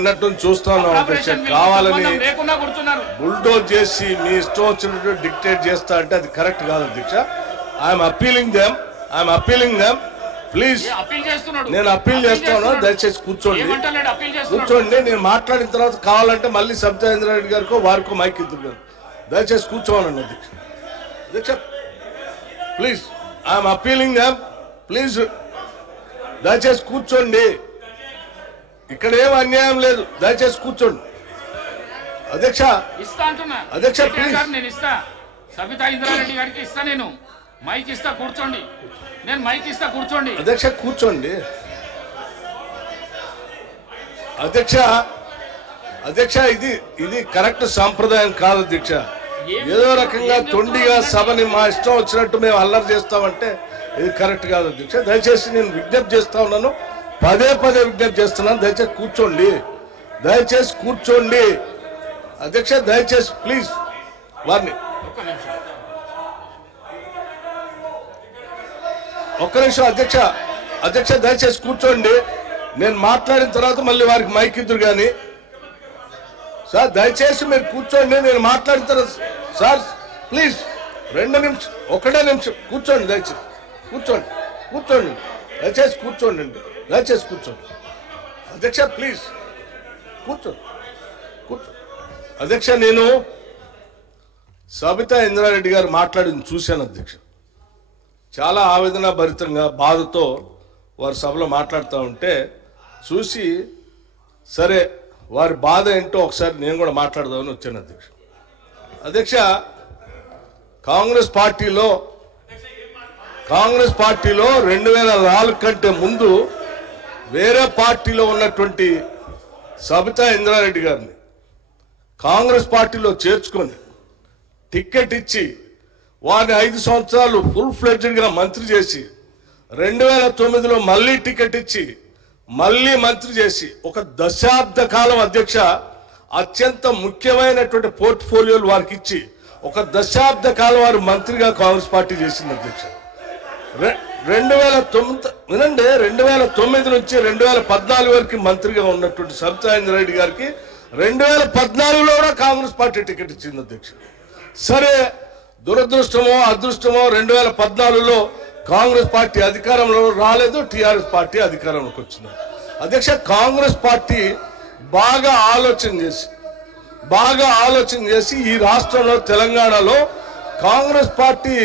అన్నట్టు చూస్తాను కావాలని బుల్డోజ్ చేసి మీ ఇష్టం వచ్చినట్టు డిక్టేట్ చేస్తా అంటే అది కరెక్ట్ కాదు అధ్యక్ష. I'm appealing them please. నేను అప్పీల్ చేస్తాను, దయచేసి కూర్చోండి. నేను మాట్లాడిన తర్వాత కావాలంటే మళ్ళీ సబితా రెడ్డి గారికో వారికో మైక్ ఇద్దరు దయచేసి కూర్చోవాలండి అధ్యక్ష. Please, I'm appealing them please, దయచేసి కూర్చోండి. ఇక్కడ ఏం అన్యాయం లేదు, దయచేసి కూర్చోండి అధ్యక్ష. అధ్యక్ష నేను ఇస్తా, సబితా ఇంద్రారెడ్డి గారికి ఇస్తా, నేను మైక్ ఇస్తా, కూర్చోండి. నేను మైక్ ఇస్తా, కూర్చోండి అధ్యక్ష. కూర్చోండి అధ్యక్ష. అధ్యక్ష, ఇది కరెక్ట్ సాంప్రదాయం కాదు అధ్యక్ష. ఏదో రకంగా తొండిగా సభని మా ఇష్టం వచ్చినట్టు మేము అల్లరి చేస్తామంటే ఇది కరెక్ట్ కాదు అధ్యక్ష. దయచేసి నేను విజ్ఞప్తి చేస్తా ఉన్నాను, పదే విజ్ఞప్తి చేస్తున్నాను, దయచేసి కూర్చోండి, దయచేసి కూర్చోండి అధ్యక్ష. దయచేసి ప్లీజ్ వారిని ఒక్క నిమిషం అధ్యక్ష. అధ్యక్ష దయచేసి కూర్చోండి. నేను మాట్లాడిన తర్వాత మళ్ళీ వారికి మైక్ ఇద్దరు కానీ సార్, దయచేసి మీరు కూర్చోండి. నేను మాట్లాడిన తర్వాత సార్ ప్లీజ్ 2 నిమిషం, 1 నిమిషం కూర్చోండి, దయచేసి కూర్చోండి దయచేసి కూర్చోండి అండి, దయచేసి కూర్చోండి అధ్యక్ష. ప్లీజ్ కూర్చో అధ్యక్ష. నేను సబితా ఇంద్రారెడ్డి గారు మాట్లాడింది చూశాను అధ్యక్ష. చాలా ఆవేదన భరితంగా బాధతో వారి సభలో మాట్లాడుతూ ఉంటే చూసి, సరే వారి బాధ ఏంటో ఒకసారి నేను కూడా మాట్లాడదామని వచ్చాను అధ్యక్ష. అధ్యక్ష, కాంగ్రెస్ పార్టీలో 2004 కంటే ముందు వేరే పార్టీలో ఉన్నటువంటి సబితా ఇంద్రారెడ్డి గారిని కాంగ్రెస్ పార్టీలో చేర్చుకొని టికెట్ ఇచ్చి వారిని 5 సంవత్సరాలు ఫుల్ ఫ్లెడ్జ్డ్గా మంత్రి చేసి 2009లో మళ్ళీ టికెట్ ఇచ్చి మళ్ళీ మంత్రి చేసి ఒక దశాబ్ద కాలం అధ్యక్ష అత్యంత ముఖ్యమైనటువంటి పోర్ట్ఫోలియోలు వారికి ఇచ్చి ఒక దశాబ్ద కాలం వారు మంత్రిగా కాంగ్రెస్ పార్టీ చేసింది అధ్యక్ష. 2009 వినండి, 2009 నుంచి 2014 వరకు మంత్రిగా ఉన్నటువంటి సబితా ఇంద్రారెడ్డి గారికి 2014లో కూడా కాంగ్రెస్ పార్టీ టికెట్ ఇచ్చింది అధ్యక్ష. సరే, దురదృష్టమో అదృష్టమో 2014లో కాంగ్రెస్ పార్టీ అధికారంలో రాలేదు, టిఆర్ఎస్ పార్టీ అధికారంలోకి వచ్చింది అధ్యక్ష. కాంగ్రెస్ పార్టీ బాగా ఆలోచన చేసి ఈ రాష్ట్రంలో తెలంగాణలో కాంగ్రెస్ పార్టీ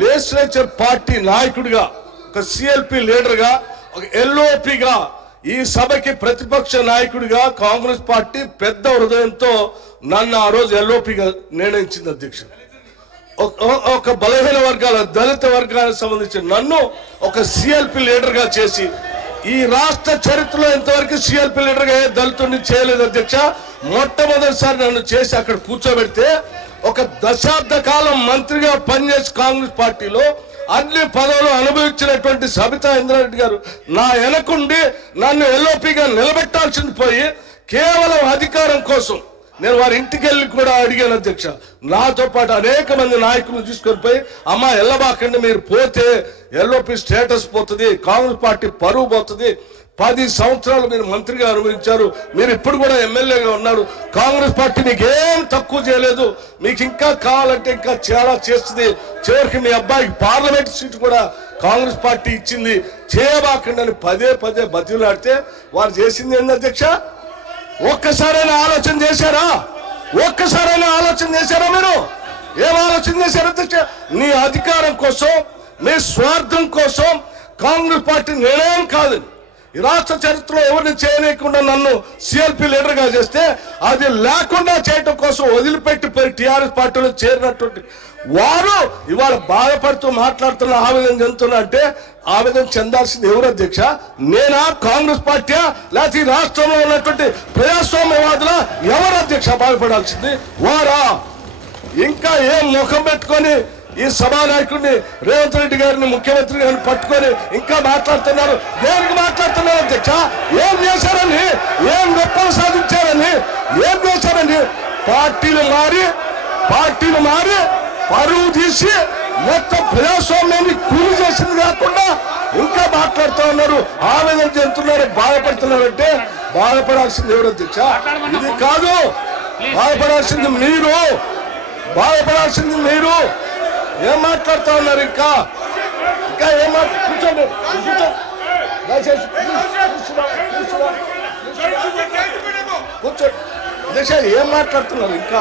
లెజిస్లేచర్ పార్టీ నాయకుడిగా, ఒక సిఎల్పి లీడర్గా, ఒక ఎల్ఓపిగా, ఈ సభకి ప్రతిపక్ష నాయకుడిగా కాంగ్రెస్ పార్టీ పెద్ద హృదయంతో నన్ను ఆ రోజు ఎల్ఓపిగా నిర్ణయించింది అధ్యక్ష. ఒక బలహీన వర్గాల దళిత వర్గాలకు సంబంధించిన నన్ను ఒక సిఎల్పి లీడర్గా చేసి, ఈ రాష్ట్ర చరిత్రలో ఇంతవరకు సిఎల్పి లీడర్గా ఏ దళితుడిని చేయలేదు అధ్యక్ష. మొట్టమొదటిసారి నన్ను చేసి అక్కడ కూర్చోబెడితే ఒక దశాబ్ద కాలం మంత్రిగా పనిచేసి కాంగ్రెస్ పార్టీలో అన్ని పదవులు అనుభవించినటువంటి సబితా ఇంద్రారెడ్డి గారు నా వెనకుండి నన్ను ఎల్ఓపిగా నిలబెట్టాల్సింది పోయి కేవలం అధికారం కోసం నేను వారి ఇంటికి వెళ్ళి కూడా అడిగాను అధ్యక్ష. నాతో పాటు అనేక మంది నాయకులను తీసుకొని పోయి, అమ్మ ఎల్లబాకండి, మీరు పోతే ఎల్ఓపి స్టేటస్ పోతుంది, కాంగ్రెస్ పార్టీ పరువు పోతుంది, 10 సంవత్సరాలు మీరు మంత్రిగా అనుభవించారు, మీరు ఇప్పుడు కూడా ఎమ్మెల్యేగా ఉన్నారు, కాంగ్రెస్ పార్టీ మీకు ఏం తక్కువ చేయలేదు, మీకు ఇంకా కావాలంటే ఇంకా చాలా చేస్తుంది, చివరికి మీ అబ్బాయికి పార్లమెంట్ సీట్ కూడా కాంగ్రెస్ పార్టీ ఇచ్చింది, చేయబాకండి అని పదే బతిలాడితే వారు చేసింది ఏంటి అధ్యక్ష? ఒక్కసారైనా ఆలోచన చేశారా? మీరు ఏం ఆలోచన చేశారు అధ్యక్ష? నీ అధికారం కోసం, నీ స్వార్థం కోసం కాంగ్రెస్ పార్టీ నిర్ణయం కాదు. ఈ రాష్ట్ర చరిత్రలో ఎవరిని చేయలేకుండా నన్ను సిఎల్పి లీడర్గా చేస్తే అది లేకుండా చేయటం కోసం వదిలిపెట్టిపోయి టిఆర్ఎస్ పార్టీలో చేరినటువంటి వారు ఇవాళ బాధపడుతూ మాట్లాడుతున్న, ఆవేదన చెందుతున్నా అంటే ఆవేదన చెందాల్సింది ఎవరు అధ్యక్ష? నేనా, కాంగ్రెస్ పార్టీయా, లేకపోతే ఈ రాష్ట్రంలో ఉన్నటువంటి ప్రజాస్వామ్యవాదుల? ఎవరు అధ్యక్ష బాధపడాల్సింది? వారా? ఇంకా ఏం ముఖం పెట్టుకొని ఈ సభానాయకుడిని రేవంత్ రెడ్డి గారిని, ముఖ్యమంత్రి గారిని పట్టుకొని ఇంకా మాట్లాడుతున్నారు? దేనికి మాట్లాడుతున్నారు అధ్యక్ష? ఏం చేశారని, ఏం గొప్పలు సాధించారని, ఏం చేశారని? పార్టీలు మారి పరువు తీసి మొత్తం ప్రజాస్వామ్యాన్ని కూలి చేసింది కాకుండా ఇంకా మాట్లాడుతూ ఉన్నారు, ఆవేదన చెందుతున్నారు, బాధపడుతున్నారంటే బాధపడాల్సింది ఎవరు అధ్యక్ష? ఇది కాదు, బాధపడాల్సింది మీరు, బాధపడాల్సింది మీరు. ఏం మాట్లాడుతా ఉన్నారు? ఇంకా ఏం కూర్చోండి, కూర్చోండి అధ్యక్ష. ఏం మాట్లాడుతున్నారు? ఇంకా